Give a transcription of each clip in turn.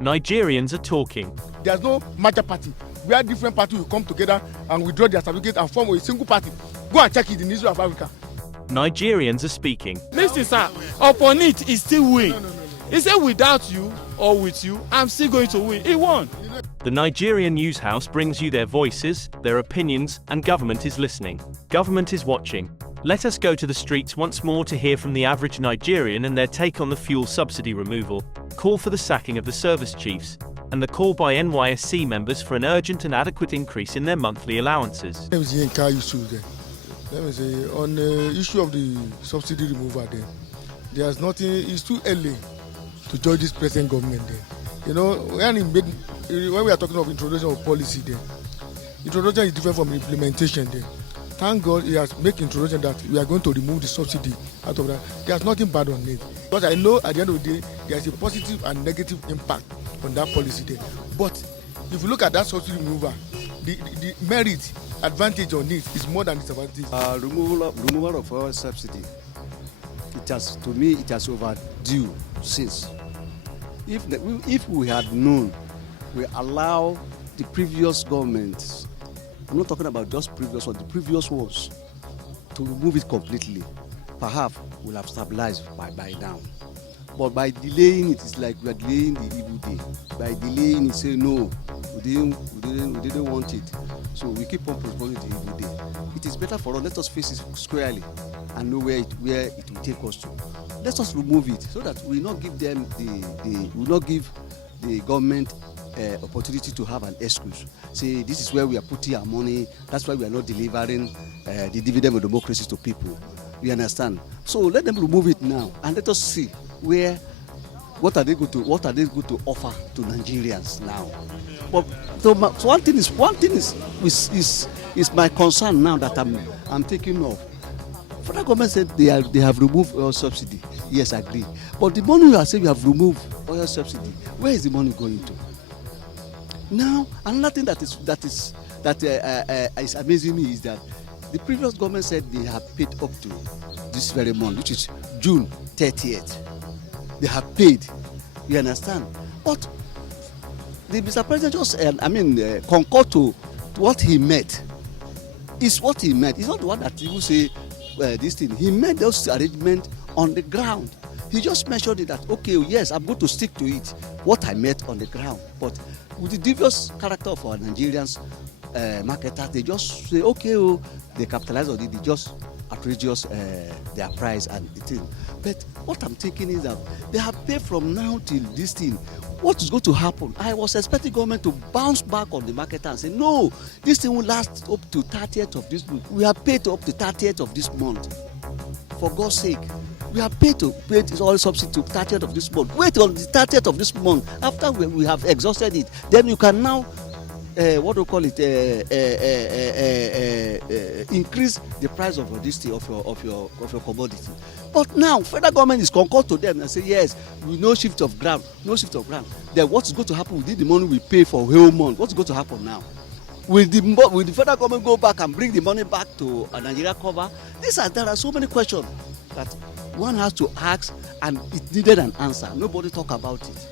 Nigerians are talking. There's no major party where different parties will come together and withdraw their certificate and form a single party. Go and check it in the history of Africa. Nigerians are speaking. Listen, sir, upon it, he still win. He said without you or with you, I'm still going to win. He won. The Nigerian News House brings you their voices, their opinions, and government is listening. Government is watching. Let us go to the streets once more to hear from the average Nigerian and their take on the fuel subsidy removal, call for the sacking of the service chiefs, and the call by NYSC members for an urgent and adequate increase in their monthly allowances. Let me say, on the issue of the subsidy removal there's nothing, it's too early to judge this present government there. You know, when we are talking of introduction of policy there, introduction is different from implementation there. Thank God he has made introduction that we are going to remove the subsidy out of that. There's nothing bad on it. But I know at the end of the day, there's a positive and negative impact on that policy there. But if you look at that subsidy removal, the merit, advantage on it is more than disadvantage. Removal of oil subsidy, to me, it has overdue since. If we had known, we allow the previous governments, I'm not talking about just previous ones, the previous ones, to remove it completely, perhaps we'll have stabilized by now. But by delaying it, it's like we are delaying the evil day. By delaying it, say no, we didn't want it. So we keep on postponing the evil day. It is better for us. Let us face it squarely and know where it will take us to. Let us remove it so that we not give them the government opportunity to have an excuse. Say this is where we are putting our money. That's why we are not delivering the dividend of democracy to people. You understand? So let them remove it now and let us see what are they going to offer to Nigerians now. But so one thing is my concern now that I'm taking off. Federal government said they have removed oil subsidy. Yes, I agree. But the money you are saying you have removed oil subsidy, where is the money going to? Now, another thing that is amazing me is that the previous government said they have paid up to this very month, which is June 30th. They have paid. You understand? But the Mr. President just, concurred to what he meant. It's what he meant. It's not the one that people say this thing. He made those arrangements on the ground. He just mentioned it that, okay, yes, I'm going to stick to it, what I met on the ground. But with the devious character of our Nigerians marketers, they just say, okay, they capitalize on it, they just outrageous their price and the thing. But what I'm thinking is that they have paid from now till this thing. What is going to happen? I was expecting government to bounce back on the market and say, no, this thing will last up to 30th of this month. We have paid up to 30th of this month. For God's sake, we have paid this oil subsidy to 30th of this month. Wait on the 30th of this month. After we have exhausted it, then you can now increase the price of this thing, of your commodity. But now federal government is concurred to them and say yes, no shift of ground. Then what is going to happen with the money we pay for a whole month? What's going to happen now? Will the federal government go back and bring the money back to Nigeria cover? There are so many questions that one has to ask, and it needed an answer. Nobody talk about it.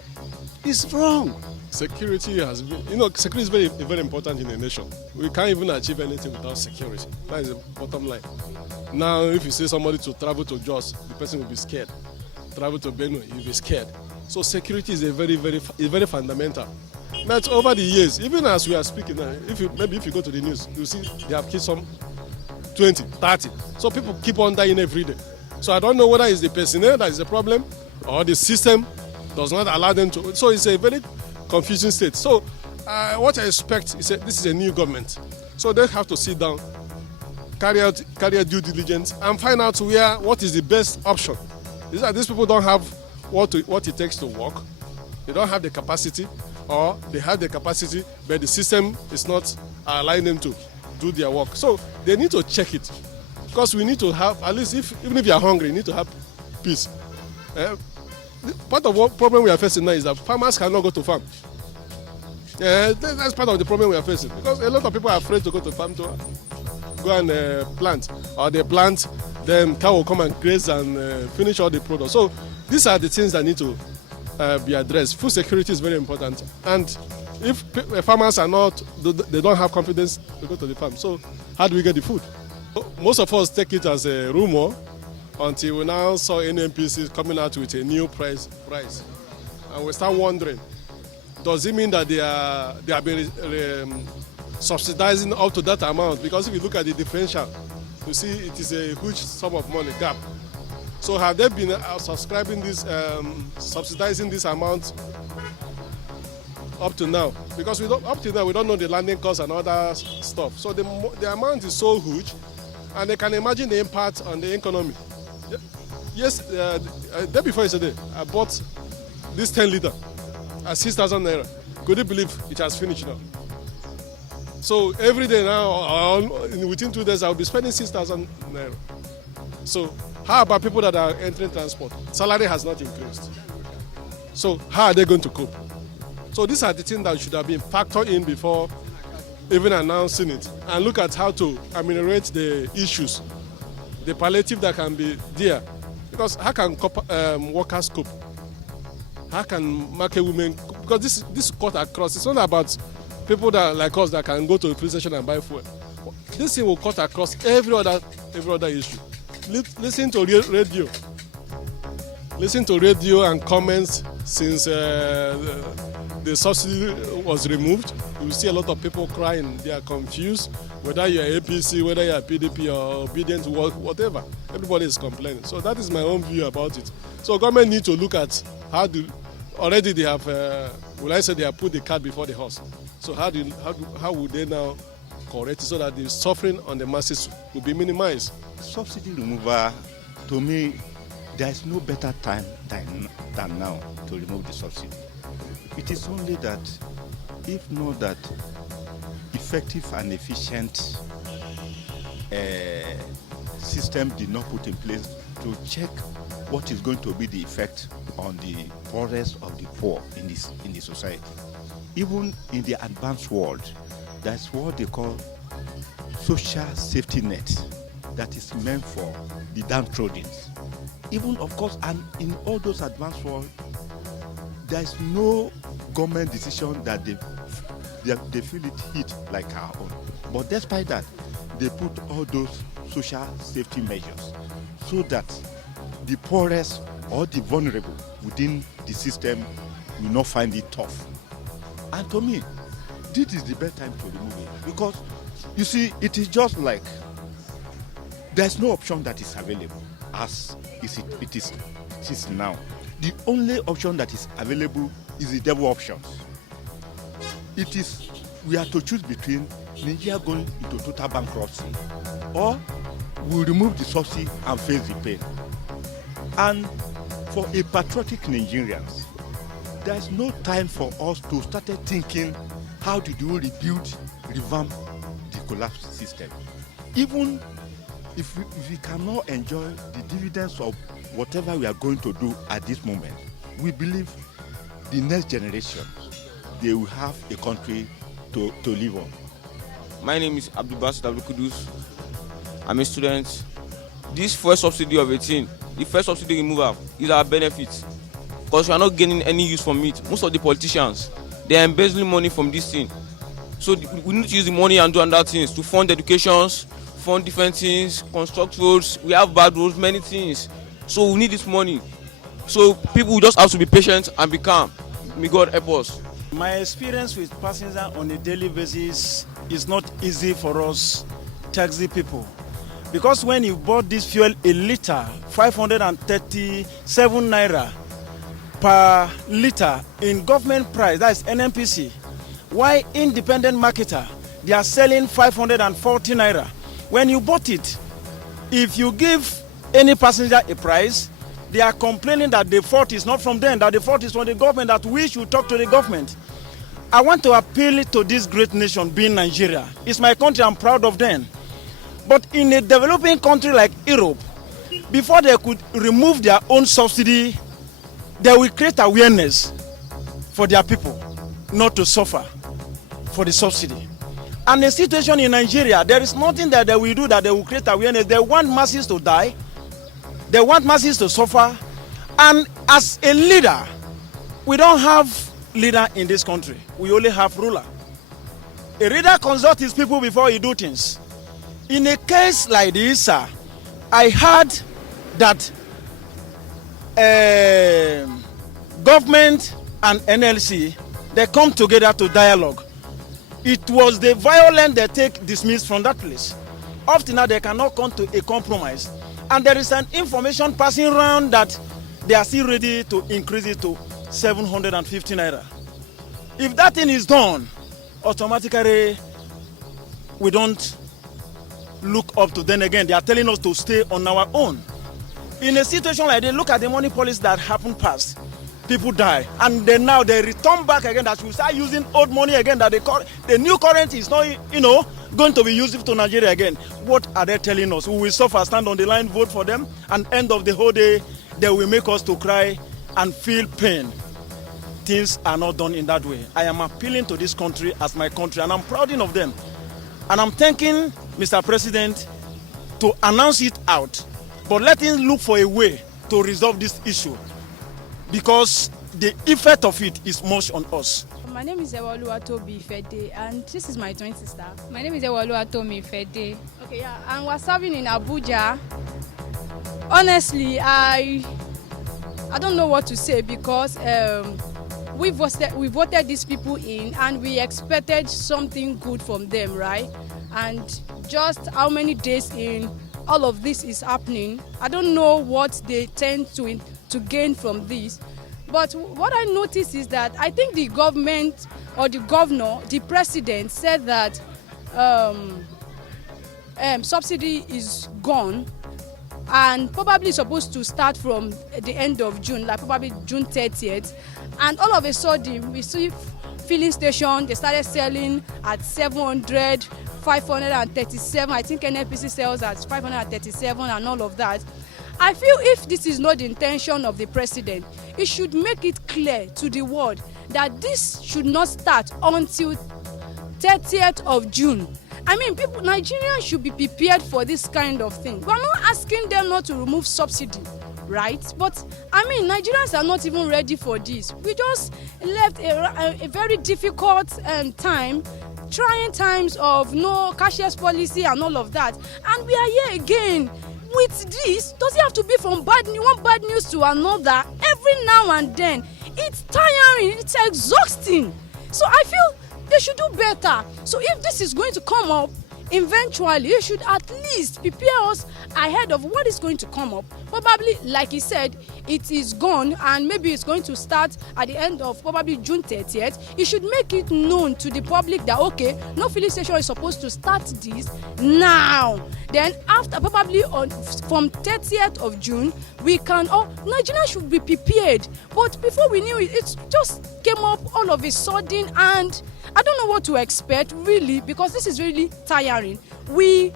It's wrong. Security has been, security is very, very important in a nation. We can't even achieve anything without security. That is the bottom line. Now, if you say somebody to travel to Jos, the person will be scared. Travel to Benue, you'll be scared. So security is very fundamental. But over the years, even as we are speaking now, if you go to the news, you see they have killed some 20, 30. So people keep on dying every day. So I don't know whether it's the personnel that is the problem or the system does not allow them to. So it's a very confusing state. So what I expect is this is a new government. So they have to sit down, carry out due diligence and find out what is the best option. These people don't have what it takes to work. They don't have the capacity, or they have the capacity, but the system is not allowing them to do their work. So they need to check it. Because we need to have, at least even if you are hungry, you need to have peace. Part of what problem we are facing now is that farmers cannot go to farm. That's part of the problem we are facing. Because a lot of people are afraid to go to farm to go and plant. Or they plant, then cow will come and graze and finish all the products. So these are the things that need to be addressed. Food security is very important, and if farmers are not, they don't have confidence to go to the farm. So how do we get the food? Most of us take it as a rumor until we now saw NNPC coming out with a new price, and we start wondering, does it mean that they have been subsidizing up to that amount? Because if you look at the differential, you see it is a huge sum of money gap. So have they been subscribing this, subsidizing this amount up to now? Because up to now we don't know the landing costs and other stuff. So the amount is so huge, and they can imagine the impact on the economy. Yes, the day before yesterday, I bought this 10 liter at 6,000 naira. Could you believe it has finished now? So every day now, within 2 days, I'll be spending 6,000 naira. So how about people that are entering transport? Salary has not increased. So how are they going to cope? So these are the things that should have been factored in before even announcing it, and look at how to ameliorate the issues, the palliative that can be there. Because how can workers cope? How can market women? Because this cut across. It's not about people that like us that can go to a police station and buy fuel. This thing will cut across every other issue. Listen to radio. Listen to radio and comments since the subsidy was removed. You see a lot of people crying. They are confused whether you are APC, whether you are PDP or obedient to whatever. Everybody is complaining. So that is my own view about it. So government need to look at already they have, they have put the cart before the horse. So how would they now correct it so that the suffering on the masses will be minimized? Subsidy removal, to me, there is no better time than now to remove the subsidy. It is only that, if not that effective and efficient system did not put in place to check what is going to be the effect on the poorest of the poor in the society. Even in the advanced world, that's what they call social safety net that is meant for the downtrodden. Even, of course, and in all those advanced world, there is no government decision that they feel it hit like our own. But despite that, they put all those social safety measures so that the poorest or the vulnerable within the system will not find it tough. And to me, this is the best time to remove it, because you see, it is just like there's no option that is available as it is now. The only option that is available is the devil options. We are to choose between Nigeria going into total bankruptcy, or we remove the subsidy and face the pain. And for a patriotic Nigerians, there is no time for us to start thinking, how did we revamp the collapsed system? Even if we cannot enjoy the dividends of whatever we are going to do at this moment, we believe the next generation, they will have a country to live on. My name is Abdul Basit Abdul Kudus. I'm a student. This first subsidy of 18, the first subsidy removal is our benefit, because we are not gaining any use from it. Most of the politicians, they are embezzling money from this thing. So we need to use the money and do other things to fund educations, fund different things, construct roads. We have bad roads, many things. So we need this money. So people just have to be patient and be calm. May God help us. My experience with passengers on a daily basis is not easy for us taxi people, because when you bought this fuel a liter, 537 naira per liter in government price, that is NNPC, while independent marketer, they are selling 540 naira. When you bought it, if you give any passenger a price, they are complaining that the fault is not from them, that the fault is from the government, that we should talk to the government. I want to appeal to this great nation, being Nigeria. It's my country, I'm proud of them. But in a developing country like Europe, before they could remove their own subsidy, they will create awareness for their people not to suffer for the subsidy. And the situation in Nigeria, there is nothing that they will do that they will create awareness. They want masses to die. They want masses to suffer. And as a leader, We don't have leader in this country. We only have ruler. A leader consults his people before he do things. In a case like this, sir, I heard that government and NLC, they come together to dialogue. It was the violence they take dismissed from that place. Often now they cannot come to a compromise. And there is an information passing around that they are still ready to increase it to 750 naira. If that thing is done, automatically we don't look up to them again. They are telling us to stay on our own. In a situation like that, look at the money policy that happened past. People die, and then now they return back again. That we start using old money again. That the new currency is not, going to be useful to Nigeria again. What are they telling us? We will suffer, stand on the line, vote for them, and end of the whole day, they will make us to cry and feel pain. Things are not done in that way. I am appealing to this country as my country, and I'm proud of them. And I'm thanking Mr. President to announce it out, but let him look for a way to resolve this issue, because the effect of it is much on us. My name is Allowee Fede, and this is my twin sister. My name is Allowee Fede. Okay, yeah, and we're serving in Abuja. Honestly, I don't know what to say, because we voted these people in, and we expected something good from them, right? And just how many days in all of this is happening, I don't know what they tend to gain from this. But what I noticed is that I think the government or the governor, the president, said that subsidy is gone and probably supposed to start from the end of June, like probably June 30th. And all of a sudden, we see filling station, they started selling at 700, 537. I think NNPC sells at 537 and all of that. I feel if this is not the intention of the president, he should make it clear to the world that this should not start until 30th of June. I mean, Nigerians should be prepared for this kind of thing. We're not asking them not to remove subsidy, right? But I mean, Nigerians are not even ready for this. We just left a very difficult time, trying times of no cashless policy and all of that. And we are here again. With this, does it have to be from one bad news to another every now and then? It's tiring, it's exhausting. So I feel they should do better. So if this is going to come up, eventually you should at least prepare us ahead of what is going to come up. Probably, like he said, it is gone, and maybe it's going to start at the end of probably June 30th. You should make it known to the public that, okay, no filling station is supposed to start this now. Then after, probably from 30th of June, Nigeria should be prepared. But before we knew it, it just came up all of a sudden, and I don't know what to expect really, because this is really tiring. We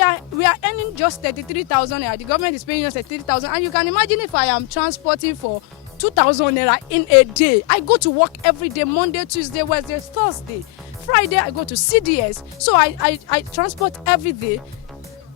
are earning just 33,000 naira. The government is paying us 33,000, and you can imagine if I am transporting for 2,000 naira in a day. I go to work every day, Monday, Tuesday, Wednesday, Thursday, Friday. I go to CDS, so I transport every day,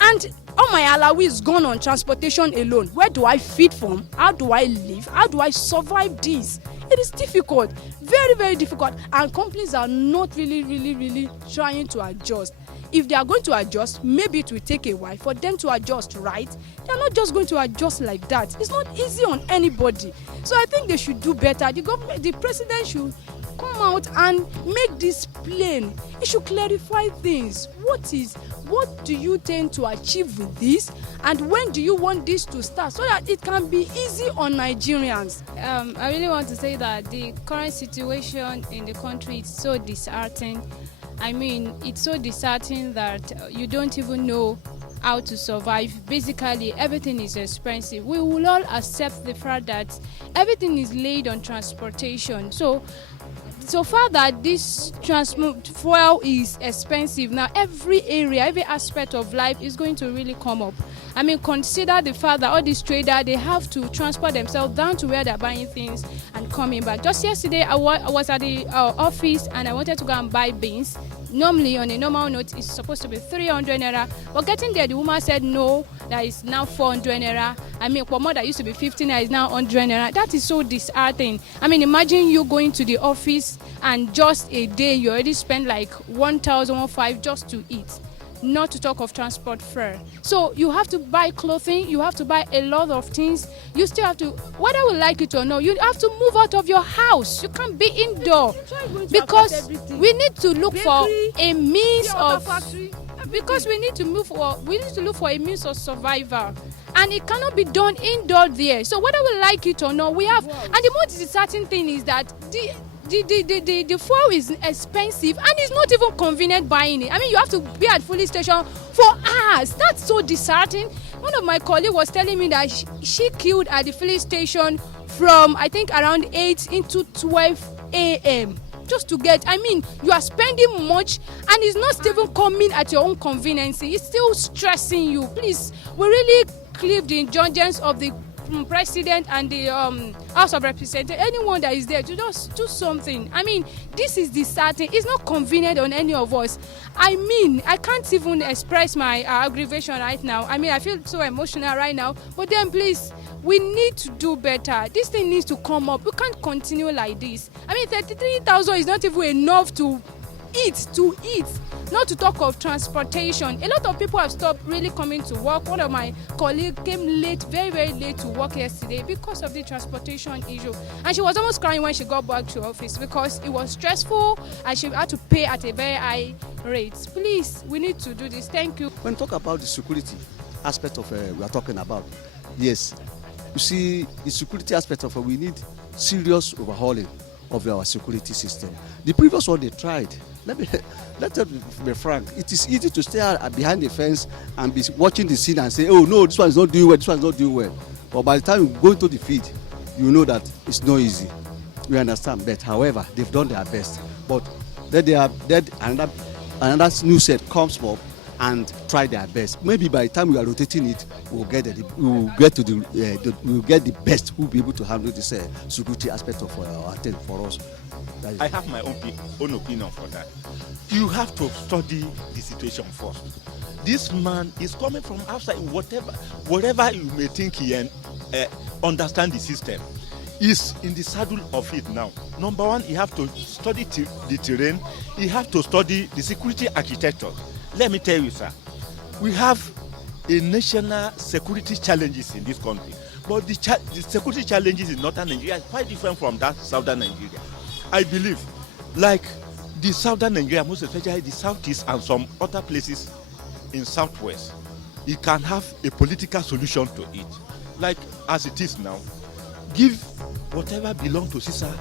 and all my Allowee is gone on transportation alone. Where do I feed from? How do I live? How do I survive this? It is difficult, very, very difficult, and companies are not really trying to adjust. If they are going to adjust, maybe it will take a while for them to adjust, right? They are not just going to adjust like that. It's not easy on anybody. So I think they should do better. The president should come out and make this plain. He should clarify things. What do you tend to achieve with this, and when do you want this to start, so that it can be easy on Nigerians? I really want to say that the current situation in the country is so disheartening. I mean, it's so disheartening that you don't even know how to survive. Basically, everything is expensive. We will all accept the fact that everything is laid on transportation. So far that this fuel is expensive, now every area, every aspect of life is going to really come up. I mean, consider the fact that all these traders, they have to transport themselves down to where they're buying things and coming back. Just yesterday, I was at the office and I wanted to go and buy beans. Normally, on a normal note, it's supposed to be 300 naira. But getting there, the woman said no, that is now 400 naira. I mean, Pomo that used to be 15 naira is now 100 naira. That is so disheartening. I mean, imagine you going to the office and just a day you already spend like 1,015 just to eat. Not to talk of transport fare. So you have to buy clothing, you have to buy a lot of things. You still have to, whether we like it or not, you have to move out of your house. You can't be indoor because we need to look for a means of. Because we need to look for a means of survival, and it cannot be done indoor there. So whether we like it or not, we have. And the most disheartening thing is that the fuel is expensive and it's not even convenient buying it. I mean, you have to be at filling station for hours. That's so disheartening. One of my colleagues was telling me that she queued at the filling station from I think around 8 into 12 a.m. just to get. I mean, you are spending much and it's not even coming at your own convenience. It's still stressing you. Please, we really crave the indulgence of the president and the House of Representatives, anyone that is there to just do something. I mean, this is disheartening. It's not convenient on any of us. I mean, I can't even express my aggravation right now. I mean, I feel so emotional right now. But then, please, we need to do better. This thing needs to come up. We can't continue like this. I mean, 33,000 is not even enough to eat. Not to talk of transportation. A lot of people have stopped really coming to work. One of my colleagues came late, very, very late to work yesterday because of the transportation issue. And she was almost crying when she got back to office because it was stressful and she had to pay at a very high rate. Please, we need to do this. Thank you. When we talk about the security aspect of we are talking about, yes, you see, the security aspect of we need serious overhauling of our security system. The previous one they tried. Let's be frank. It is easy to stay behind the fence and be watching the scene and say, "Oh no, this one is not doing well. This one is not doing well." But by the time you go into the field, you know that it's not easy. We understand that. However, they've done their best. But then they are dead. Another new set comes up and try their best. Maybe by the time we are rotating it, we'll get the best who will be able to handle this security aspect of our thing for us. I have my own opinion for that. You have to study the situation first. This man is coming from outside. Whatever you may think he understand the system, is in the saddle of it now. Number one, you have to study the terrain. You have to study the security architecture. Let me tell you, sir, we have a national security challenges in this country, but the security challenges in northern Nigeria is quite different from that southern Nigeria. I believe, like the southern Nigeria, most especially the southeast and some other places in southwest, it can have a political solution to it. Like as it is now, give whatever belongs to Caesar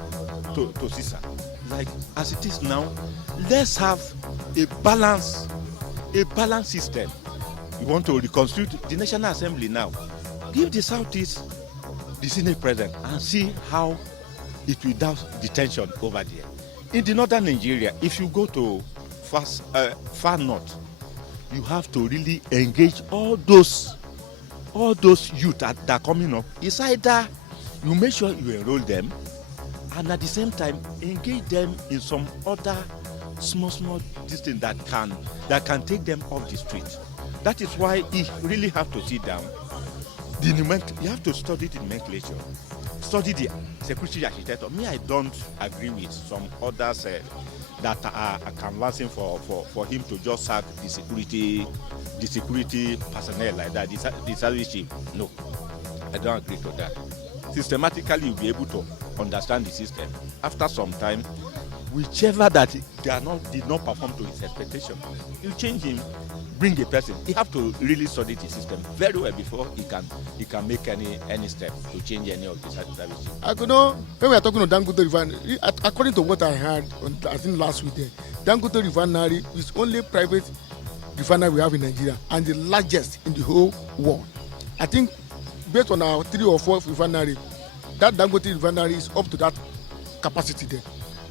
to Caesar. Like as it is now, let's have a balanced system. You want to reconstruct the National Assembly now. Give the southeast the Senate president and see how it will douse the tension over there. In the northern Nigeria, if you go to far north, you have to really engage all those youth that are coming up. It's either you make sure you enroll them, and at the same time engage them in some other small distance that can take them off the street. That is why you really have to sit down. You have to study the nomenclature, study the security architecture. Me, I don't agree with some others that are canvassing for him to just have the security personnel like that, the service chief. No, I don't agree to that. Systematically, you'll be able to understand the system. After some time, whichever that did not perform to his expectation, you change him, bring a person. You have to really study the system very well before he can make any step to change any of the services. I could know when we are talking of Dangote Refinery, according to what I heard, I think last week, Dangote Refinery is only private refinery we have in Nigeria and the largest in the whole world. I think based on our 3 or 4 refinery, that Dangote Refinery is up to that capacity there.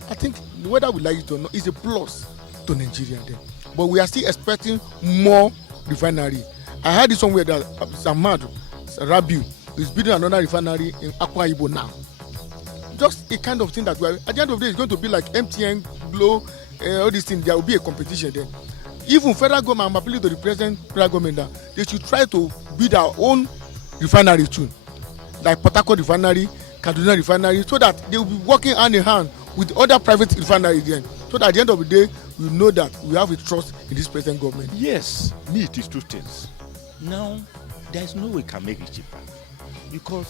I think whether we like it or not, it's a plus to Nigeria there. But we are still expecting more refinery. I heard it somewhere that Samad Rabiu is building another refinery in Akwa Ibom now. Just a kind of thing that we are, at the end of the day, it's going to be like MTN, Glo, all these things. There will be a competition there. Even federal government, I'm appealing to the present federal government that they should try to build our own refinery too, like Port Harcourt refinery, Kaduna refinery, so that they will be working hand in hand with other private refineries then, so that at the end of the day we know that we have a trust in this present government. Yes, me it is two things. Now, there is no way we can make it cheaper, because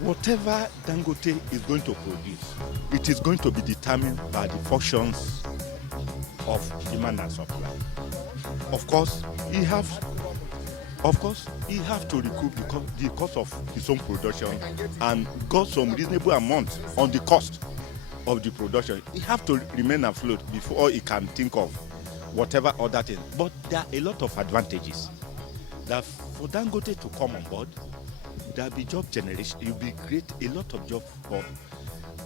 whatever Dangote is going to produce, it is going to be determined by the functions of demand and supply. Of course, he have to recoup the cost of his own production and got some reasonable amount on the cost of the production. He have to remain afloat before he can think of whatever other thing. But there are a lot of advantages. That for Dangote to come on board, there will be job generation. It will be create a lot of jobs for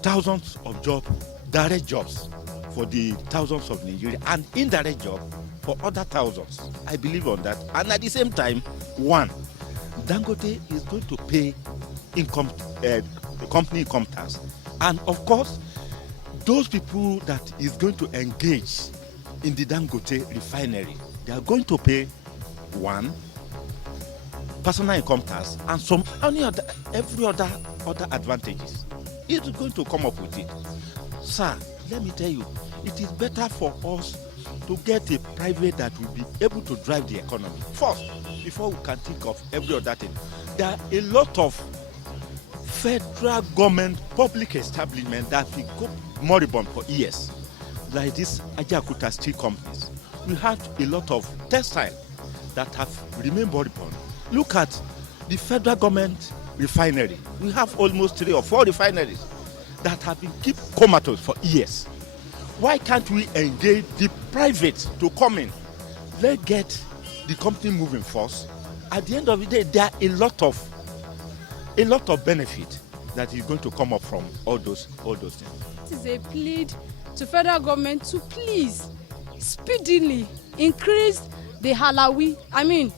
thousands of jobs, direct jobs for the thousands of Nigerians, and indirect jobs for other thousands. I believe on that. And at the same time, one, Dangote is going to pay company income tax. And of course, those people that is going to engage in the Dangote refinery, they are going to pay, one, personal income tax and every other advantages. It is going to come up with it. Sir, let me tell you, it is better for us to get a private that will be able to drive the economy first, before we can think of every other thing. There are a lot of federal government public establishment that will go moribund for years, like this Ajaokuta steel companies. We have a lot of textile that have remained moribund. Look at the federal government refinery. We have almost 3 or 4 refineries that have been kept comatose for years. Why can't we engage the private to come in? Let's get the company moving first. At the end of the day, there are a lot of benefit that is going to come up from all those things. This is a plea to federal government to please speedily increase the Allowee. I mean,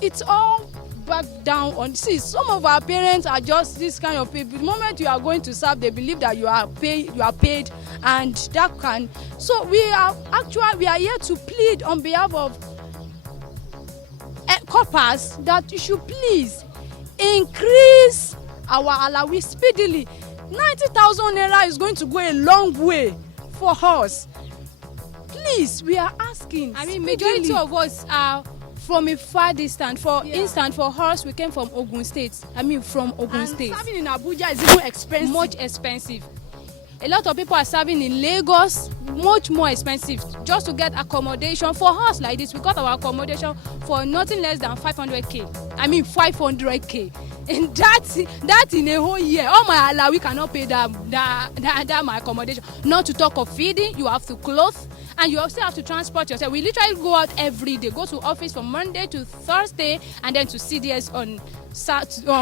it's all back down on. See, some of our parents are just this kind of people. The moment you are going to serve, they believe that you are paid, and that can. So we are here to plead on behalf of Corpers that you should please increase our Allowee speedily. 90,000 naira is going to go a long way for us. Please, we are asking. I mean, majority of us are from a far distance. For instance, for us, we came from Ogun State. From Ogun State. Serving in Abuja is even expensive. Much expensive. A lot of people are serving in Lagos, much more expensive, just to get accommodation. For us like this, we got our accommodation for nothing less than 500k. 500k. And that in a whole year. All my Allowee cannot pay that my accommodation. Not to talk of feeding, you have to clothe, and you also have to transport yourself. We literally go out every day, go to office from Monday to Thursday, and then to CDS on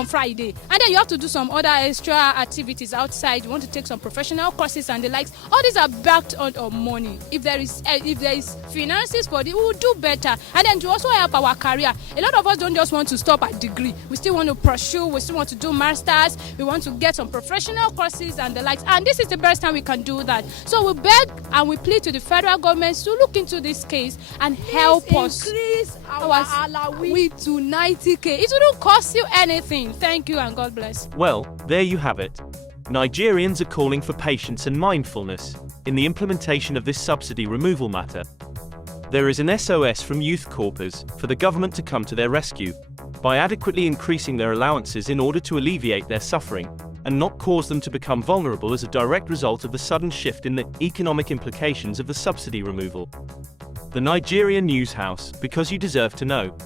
Friday, and then you have to do some other extra activities outside. You want to take some professional courses and the likes. All these are backed on money. If there is finances for it, we will do better. And then to also help our career. A lot of us don't just want to stop at degree. We still want to pursue. We still want to do masters. We want to get some professional courses and the likes. And this is the best time we can do that. So we beg and we plead to the federal government to look into this case and help us increase our Allowee to 90k. It wouldn't cost you anything. Thank you and God bless. Well, there you have it. Nigerians are calling for patience and mindfulness in the implementation of this subsidy removal matter. There is an SOS from youth corpers for the government to come to their rescue by adequately increasing their allowances in order to alleviate their suffering and not cause them to become vulnerable as a direct result of the sudden shift in the economic implications of the subsidy removal. The Nigerian News House, because you deserve to know.